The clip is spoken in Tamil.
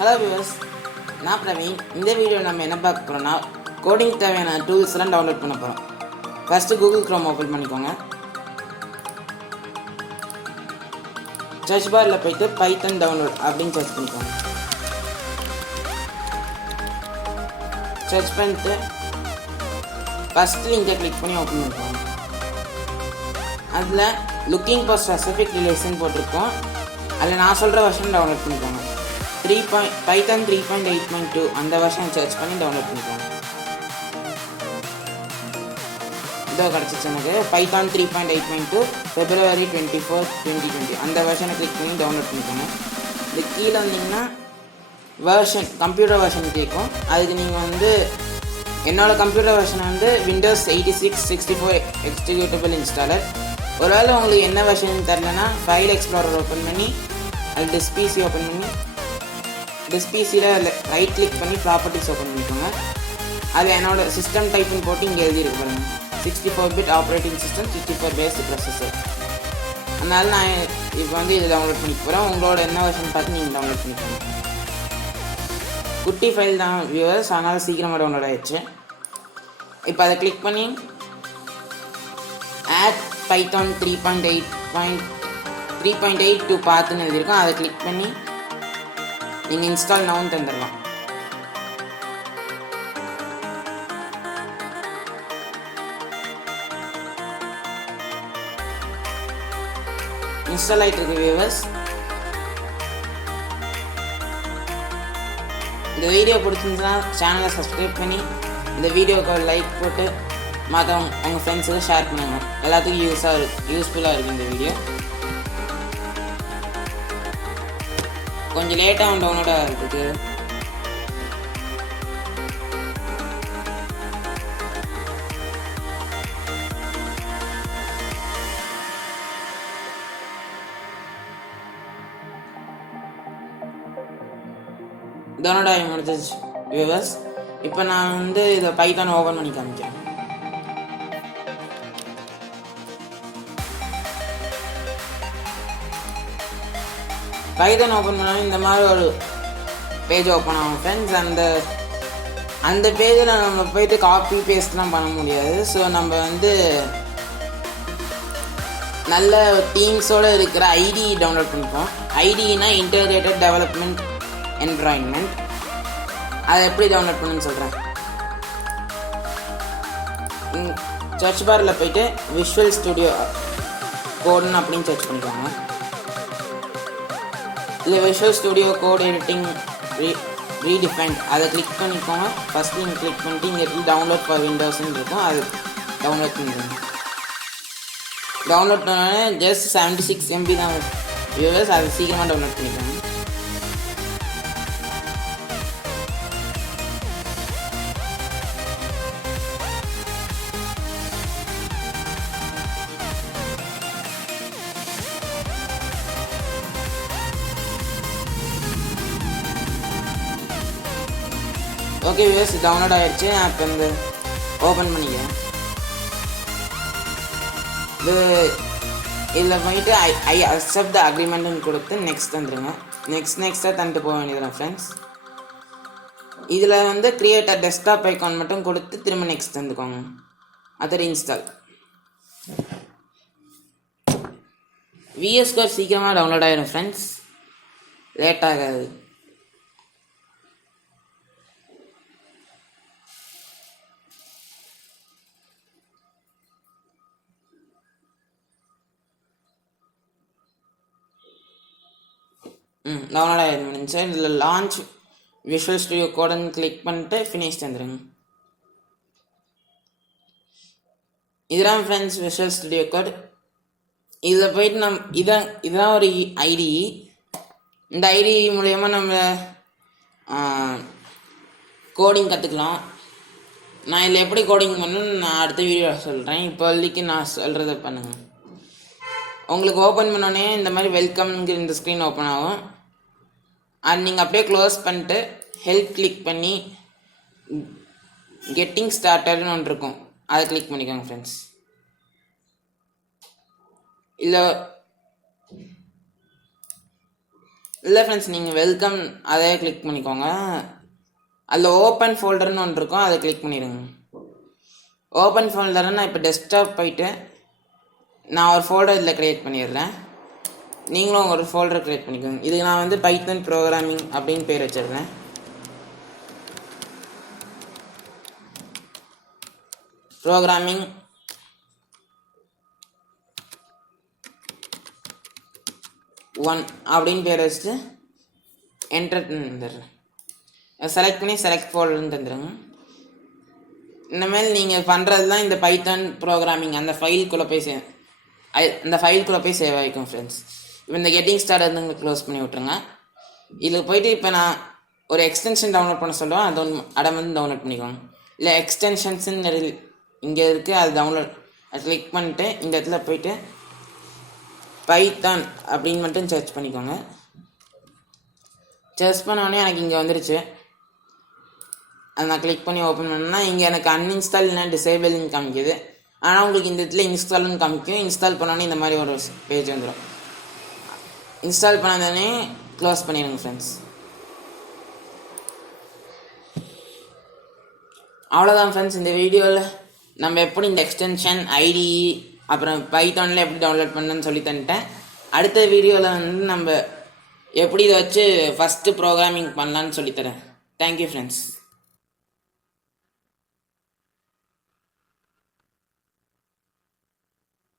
ஹலோ வியூவர்ஸ், நான் பிரவீன். இந்த வீடியோ நம்ம என்ன பார்க்க போகிறோம்னா, கோடிங் தேவையான டூல்ஸ்லாம் டவுன்லோட் பண்ண போகிறோம். ஃபஸ்ட்டு கூகுள் க்ரோம் ஓப்பன் பண்ணிக்கோங்க. சர்ச் பாரில் போயிட்டு பைத்தன் டவுன்லோட் அப்படின்னு சர்ச் பண்ணிக்கோங்க. சர்ச் பண்ணிட்டு ஃபஸ்ட்டு லிங்கை கிளிக் பண்ணி ஓப்பன் பண்ணிக்கோங்க. அதில் லுக்கிங் ஃபார் ஸ்பெசிஃபிக் ரிலேஷன் போட்டிருக்கோம். அதில் நான் சொல்கிற வெர்ஷன் டவுன்லோட் பண்ணிக்கோங்க. பைத்தன் 3.8.2 அந்த வெர்ஷன் சர்ச் பண்ணி டவுன்லோட் பண்ணிக்கோங்க. இதோ கிடச்சிச்சு எனக்கு. பைத்தான் 3.8.2 February 24, 2020 அந்த வெர்ஷனை கிளிக் பண்ணி டவுன்லோட் பண்ணிக்கோங்க. இது கீழே வந்தீங்கன்னா வெர்ஷன் கம்ப்யூட்டர் வெர்ஷன் கேட்கும். அதுக்கு நீங்கள் என்னோடய computer version Windows 86 64 executable installer. ஒருவேளை உங்களுக்கு என்ன வெர்ஷன் தரலன்னா ஃபைல் எக்ஸ்ப்ளோரர் ஓப்பன் பண்ணி அது டிஸ்பிசி ஓப்பன் பண்ணி டிஸ்பிசியில் ரைட் கிளிக் பண்ணி ப்ராப்பர்ட்டிஸ் ஓப்பன் பண்ணிக்கோங்க. அது என்னோடய சிஸ்டம் டைப்னு போட்டு இங்கே எழுதியிருக்கு பாருங்க. 64-bit operating system, 64 paste processor. அதனால நான் இப்போ இது டவுன்லோட் பண்ணிக்க போகிறேன். உங்களோட என்ன வெர்ஷன் பார்த்து நீங்கள் டவுன்லோட் பண்ணிக்கோங்க. குட்டி ஃபைல் தான் வியூவர்ஸ், அதனால் சீக்கிரமாக டவுன்லோட் ஆகிடுச்சு. இப்போ அதை கிளிக் பண்ணி ஆட் பைத்தான் 3.8 to பார்த்துன்னு எழுதியிருக்கோம். அதை கிளிக் பண்ணி நீங்கள் இன்ஸ்டால் நவுன்னு தந்துடலாம். இன்ஸ்டால் ஆகிட்டு இருக்கு வியூவர்ஸ். இந்த வீடியோ பிடிச்சிருந்துச்சுன்னா சேனலை சப்ஸ்கிரைப் பண்ணி இந்த வீடியோக்கு லைக் போட்டு மற்றவங்க உங்கள் ஃப்ரெண்ட்ஸுக்கு ஷேர் பண்ணுங்க. எல்லாத்துக்கும் யூஸ்ஃபுல்லாக இருக்குது இந்த வீடியோ. கொஞ்சம் லேட்டாக டவுன்லோட் ஆகிறதுக்கு டவுன்லோட் ஆகி முடிஞ்சிச்சு வியூவர்ஸ். இப்போ நான் இதை பைத்தான் ஓப்பன் பண்ணி காமிக்கிறேன். பைத்தான் ஓப்பன் பண்ணாலும் இந்த மாதிரி ஒரு பேஜ் ஓப்பன் ஆகும் ஃப்ரெண்ட்ஸ். அந்த பேஜில் நம்ம போயிட்டு காப்பி பேஸ்ட்லாம் பண்ண முடியாது. ஸோ நம்ம நல்ல டீம்ஸோடு இருக்கிற ஐடி டவுன்லோட் பண்ணிப்போம். ஐடினா இன்டகிரேட்டட் டெவலப்மெண்ட் என்விரான்மெண்ட். அதை எப்படி டவுன்லோட் பண்ணுன்னு சொல்கிறேன். சர்ச் பாரில் போயிட்டு விஷுவல் ஸ்டுடியோ கோடுன்னு அப்படின்னு சர்ச் பண்ணிக்கோங்க. இல்லை visual studio code editing redefined அதை கிளிக் பண்ணிக்கோங்க. ஃபஸ்ட் லிங்க் கிளிக் பண்ணிட்டு இங்கே டவுன்லோட் ஃபார் விண்டோஸ்ன்னு இருக்கும். அது டவுன்லோட் பண்ணிக்கோங்க. டவுன்லோட் பண்ணோன்னே ஜஸ்ட் 76 MB தான் வியூவர்ஸ். அது சீக்கிரமாக டவுன்லோட் பண்ணிக்கோங்க. ஓகே வியூவர்ஸ், டவுன்லோட் ஆகிடுச்சு. நான் இப்போ ஓப்பன் பண்ணிக்கிறேன். இதில் போயிட்டு ஐ அக்செப்ட் த அக்ரிமெண்ட்னு கொடுத்து நெக்ஸ்ட் வந்துடுங்க. நெக்ஸ்ட்டாக தந்துட்டு போக வேண்டியதுதான் ஃப்ரெண்ட்ஸ். இதில் கிரியேட் அ டெஸ்க்டாப் ஐக்கான் மட்டும் கொடுத்து திரும்ப நெக்ஸ்ட் தந்துக்கோங்க. Other install. VS Code சீக்கிரமாக டவுன்லோட் ஆகிடும் ஃப்ரெண்ட்ஸ், லேட் ஆகாது. டவுன்லோட் ஆகிடும் முடிஞ்சு. இதில் லான்ச் விஷுவல் ஸ்டுடியோ கோடுன்னு கிளிக் பண்ணிட்டு ஃபினிஷ் தந்துடுங்க. இதுதான் ஃப்ரெண்ட்ஸ் விஷுவல் ஸ்டுடியோ கோட். இதில் போயிட்டு இதான் ஒரு ஐடி. இந்த ஐடி மூலயமா நம்ம கோடிங் கற்றுக்கலாம். நான் இதில் எப்படி கோடிங் பண்ணணும்னு நான் அடுத்த வீடியோ சொல்கிறேன். இப்போதைக்கு நான் சொல்கிறத பண்ணுங்கள். உங்களுக்கு ஓப்பன் பண்ணோடனே இந்த மாதிரி வெல்கம்ங்கிற இந்த ஸ்க்ரீன் ஓப்பன் ஆகும். அது நீங்கள் அப்படியே க்ளோஸ் பண்ணிட்டு ஹெல்ப் கிளிக் பண்ணி கெட்டிங் ஸ்டார்டர்னு ஒன்று இருக்கும். அதை கிளிக் பண்ணிக்கோங்க ஃப்ரெண்ட்ஸ். இல்லை இல்லை ஃப்ரெண்ட்ஸ், நீங்கள் வெல்கம் அதே கிளிக் பண்ணிக்கோங்க. அதில் ஓப்பன் ஃபோல்டர்னு ஒன்று இருக்கும், அதை கிளிக் பண்ணிடுங்க. ஓப்பன் ஃபோல்டர்னு நான் இப்போ டெஸ்க்டாப் போயிட்டு நான் ஒரு ஃபோல்டர் இதில் க்ரியேட் பண்ணிடுறேன். நீங்களும் ஒரு ஃபோல்டர் க்ரியேட் பண்ணிக்கோங்க. இதுக்கு நான் வந்து பைத்தன் ப்ரோக்ராமிங் அப்படின்னு பேர் வச்சிடுறேன். ப்ரோக்ராமிங் ஒன் அப்படின்னு பேர் வச்சுட்டு என்டர் தந்துடுறேன். செலக்ட் பண்ணி செலக்ட் ஃபோல்டர்னு தந்துடுங்க. இனிமேல் நீங்கள் பண்ணுறது தான் இந்த பைத்தான் ப்ரோக்ராமிங் அந்த ஃபைலுக்குள்ளே போய் சேவ் ஆகிக்கும் ஃப்ரெண்ட்ஸ். இப்போ இந்த கெட்டிங் ஸ்டார்ட் வந்து க்ளோஸ் பண்ணி விட்ருங்க. இதில் போயிட்டு இப்போ நான் ஒரு எக்ஸ்டென்ஷன் டவுன்லோட் பண்ண சொல்லுவேன், அதை வந்து டவுன்லோட் பண்ணிக்கோங்க. இல்லை எக்ஸ்டென்ஷன்ஸுன்னு இங்கே இருக்குது, அது கிளிக் பண்ணிட்டு இந்த இடத்துல போயிட்டு பைத்தான் அப்படின்னு மட்டும் சர்ச் பண்ணிக்கோங்க. சர்ச் பண்ணோடனே எனக்கு இங்கே வந்துருச்சு. அதை நான் கிளிக் பண்ணி ஓப்பன் பண்ணேன்னா இங்கே எனக்கு அன்இன்ஸ்டால் இல்லைனா டிசேபிள்னு காமிக்குது. ஆனால் உங்களுக்கு இந்த இடத்துல இன்ஸ்டால்னு காமிக்கும். இன்ஸ்டால் பண்ணோன்னே இந்த மாதிரி ஒரு பேஜ் வந்துடும். இன்ஸ்டால் பண்ணாதோடனே க்ளோஸ் பண்ணிடுங்க ஃப்ரெண்ட்ஸ். அவ்வளோதான் ஃப்ரெண்ட்ஸ், இந்த வீடியோவில் நம்ம எப்படி இந்த எக்ஸ்டென்ஷன் ஐடி அப்புறம் பைத்தானில் எப்படி டவுன்லோட் பண்ணணுன்னு சொல்லி தந்துட்டேன். அடுத்த வீடியோவில் வந்து நம்ம எப்படி இதை வச்சு ஃபஸ்ட்டு ப்ரோக்ராமிங் பண்ணலான்னு சொல்லித்தரேன். Thank you friends.